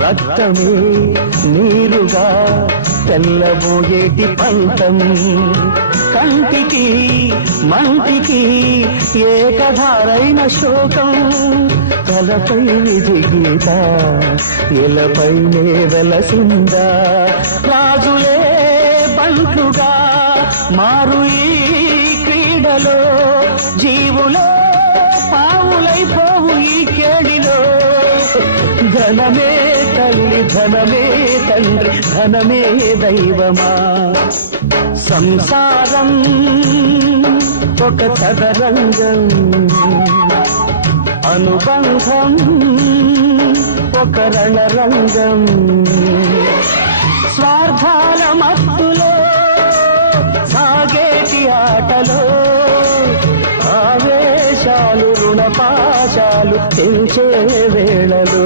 రక్తమే నీరుగా తెల్లబోయేటి పంతం కంటికి మంటికి ఏకధారైన శోకం తలపై విధి గీత ఇలపైనే వెలసిందా రాజులే బంట్లుగా మారు ఈ క్రీడలో జీవులే పావులైపోవు ఈ కేడిలో ధనమే తల్లి ధనమే తండ్రి ధనమే దైవమా సంసారం ఒక చదరంగం అనుబంధం ఒక రణరంగం స్వార్థాల మత్తులో సాగేటి ఆటలో ఆవేశాలు రుణపాశాలు పెంచే వేళలో